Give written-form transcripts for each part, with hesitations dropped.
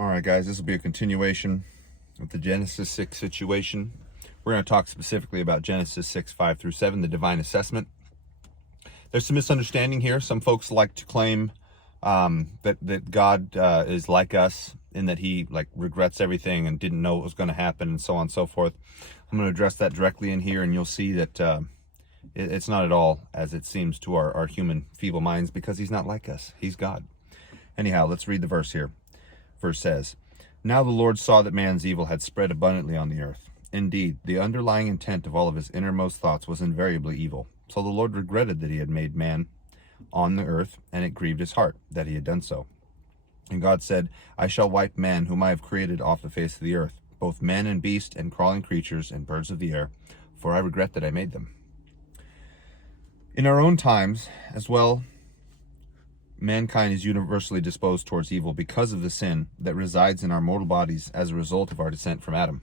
All right, guys, this will be a continuation of the Genesis 6 situation. We're going to talk specifically about Genesis 6, 5 through 7, the divine assessment. There's some misunderstanding here. Some folks like to claim that God is like us in that he regrets everything and didn't know what was going to happen and so on and so forth. I'm going to address that directly in here, and you'll see that it's not at all as it seems to our human feeble minds, because he's not like us. He's God. Anyhow, let's read the verse here. Verse says, "Now the Lord saw that man's evil had spread abundantly on the earth. Indeed, the underlying intent of all of his innermost thoughts was invariably evil. So the Lord regretted that he had made man on the earth, and it grieved his heart that he had done so. And God said, I shall wipe man whom I have created off the face of the earth, both men and beast and crawling creatures and birds of the air, for I regret that I made them." In our own times as well, mankind is universally disposed towards evil because of the sin that resides in our mortal bodies as a result of our descent from Adam.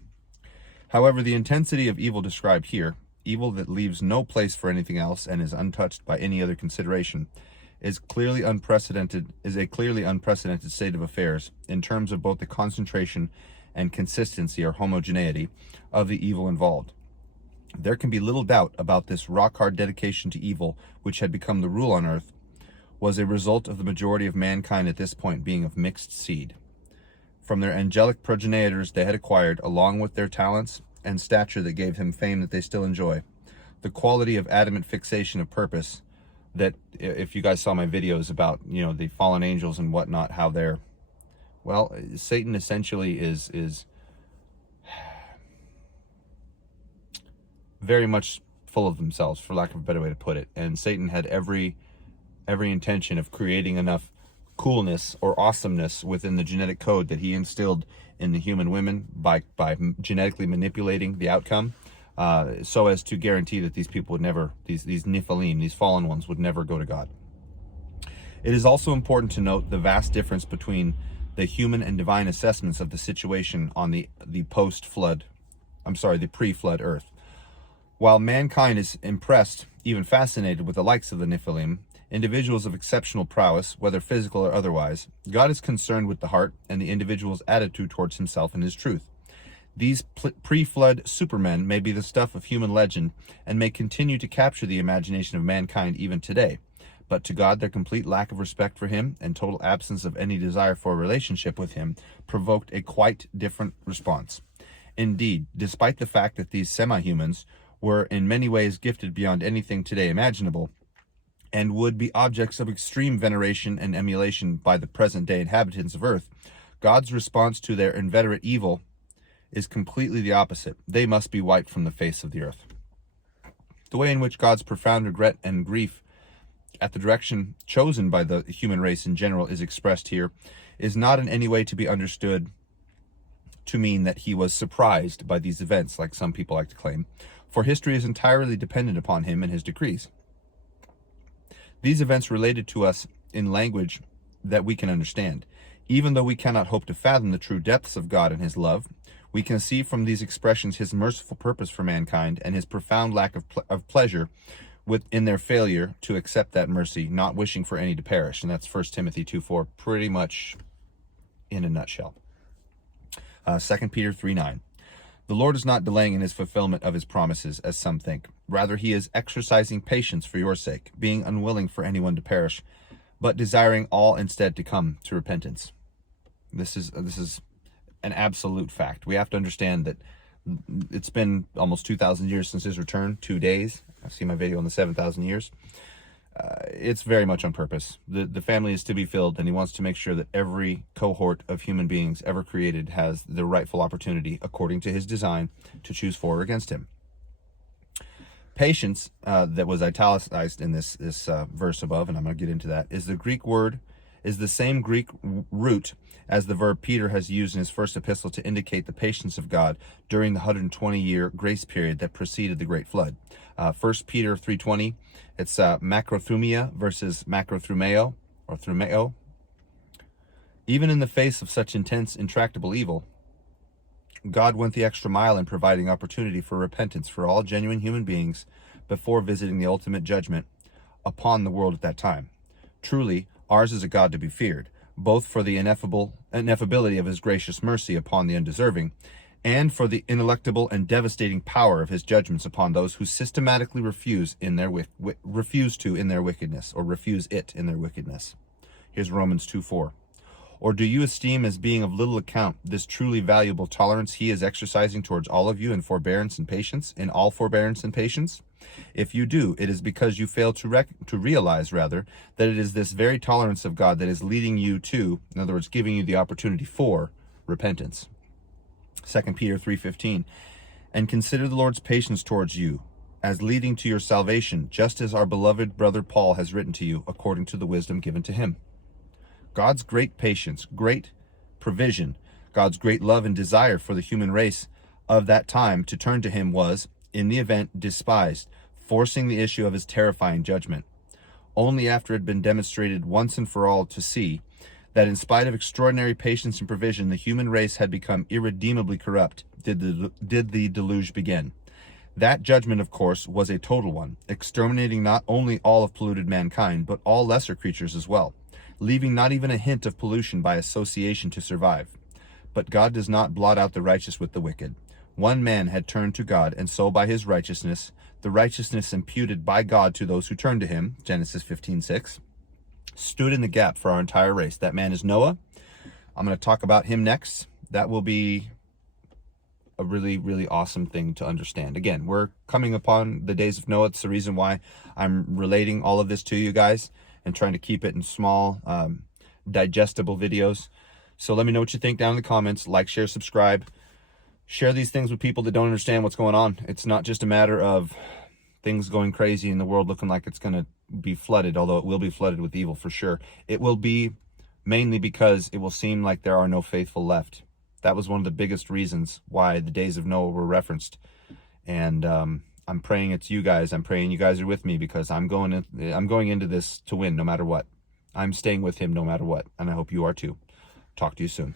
However, the intensity of evil described here, evil that leaves no place for anything else and is untouched by any other consideration, is a clearly unprecedented state of affairs in terms of both the concentration and consistency or homogeneity of the evil involved. There can be little doubt about this rock-hard dedication to evil, which had become the rule on earth, was a result of the majority of mankind at this point being of mixed seed. From their angelic progenitors they had acquired, along with their talents and stature that gave him fame that they still enjoy, the quality of adamant fixation of purpose that, if you guys saw my videos about, the fallen angels and whatnot, how they're, well, Satan essentially is very much full of themselves, for lack of a better way to put it. And Satan had every intention of creating enough coolness or awesomeness within the genetic code that he instilled in the human women by genetically manipulating the outcome, so as to guarantee that these people would never, these Nephilim, these fallen ones, would never go to God. It is also important to note the vast difference between the human and divine assessments of the situation on the pre-flood earth. While mankind is impressed, even fascinated, with the likes of the Nephilim, individuals of exceptional prowess, whether physical or otherwise, God is concerned with the heart and the individual's attitude towards himself and his truth. These pre-flood supermen may be the stuff of human legend and may continue to capture the imagination of mankind even today, but to God their complete lack of respect for him and total absence of any desire for a relationship with him provoked a quite different response. Indeed, despite the fact that these semi-humans were in many ways gifted beyond anything today imaginable, and would be objects of extreme veneration and emulation by the present-day inhabitants of Earth, God's response to their inveterate evil is completely the opposite. They must be wiped from the face of the earth. The way in which God's profound regret and grief at the direction chosen by the human race in general is expressed here is not in any way to be understood to mean that he was surprised by these events, like some people like to claim, for history is entirely dependent upon him and his decrees. These events related to us in language that we can understand. Even though we cannot hope to fathom the true depths of God and his love, we can see from these expressions his merciful purpose for mankind and his profound lack of pleasure in their failure to accept that mercy, not wishing for any to perish. And that's 1 Timothy 2:4, pretty much in a nutshell. 2 Peter 3:9. The Lord is not delaying in his fulfillment of his promises, as some think. Rather, he is exercising patience for your sake, being unwilling for anyone to perish, but desiring all instead to come to repentance. This is an absolute fact. We have to understand that it's been almost 2,000 years since his return, 2 days. I've seen my video on the 7,000 years. It's very much on purpose. The family is to be filled, and he wants to make sure that every cohort of human beings ever created has the rightful opportunity, according to his design, to choose for or against him. Patience, that was italicized in this verse above, and I'm going to get into that, is the same Greek root as the verb Peter has used in his first epistle to indicate the patience of God during the 120-year grace period that preceded the Great Flood. 1 Peter 3:20, it's macrothumia versus macrothumeo, or thumeo. Even in the face of such intense, intractable evil, God went the extra mile in providing opportunity for repentance for all genuine human beings before visiting the ultimate judgment upon the world at that time. Truly, ours is a God to be feared, both for the ineffability of his gracious mercy upon the undeserving, and for the ineluctable and devastating power of his judgments upon those who systematically refuse it in their wickedness. Here's Romans 2:4. Or do you esteem as being of little account this truly valuable tolerance he is exercising towards all of you in forbearance and patience, in all forbearance and patience? If you do, it is because you fail to realize, rather, that it is this very tolerance of God that is leading you to, in other words, giving you the opportunity for, repentance. 2 Peter 3:15. And consider the Lord's patience towards you, as leading to your salvation, just as our beloved brother Paul has written to you, according to the wisdom given to him. God's great patience, great provision, God's great love and desire for the human race of that time to turn to him was, in the event, despised, forcing the issue of his terrifying judgment. Only after it had been demonstrated once and for all to see that in spite of extraordinary patience and provision, the human race had become irredeemably corrupt, did the deluge begin. That judgment, of course, was a total one, exterminating not only all of polluted mankind, but all lesser creatures as well, leaving not even a hint of pollution by association to survive. But God does not blot out the righteous with the wicked. One man had turned to God, and so by his righteousness, the righteousness imputed by God to those who turn to him, Genesis 15:6, stood in the gap for our entire race. That man is Noah. I'm going to talk about him next. That will be a really, really awesome thing to understand. Again, we're coming upon the days of Noah. It's the reason why I'm relating all of this to you guys and trying to keep it in small, digestible videos. So let me know what you think down in the comments. Like, share, subscribe. Share these things with people that don't understand what's going on. It's not just a matter of things going crazy in the world looking like it's going to be flooded, although it will be flooded with evil for sure. It will be mainly because it will seem like there are no faithful left. That was one of the biggest reasons why the days of Noah were referenced. And I'm praying it's you guys. I'm praying you guys are with me, because I'm going into this to win no matter what. I'm staying with him no matter what, and I hope you are too. Talk to you soon.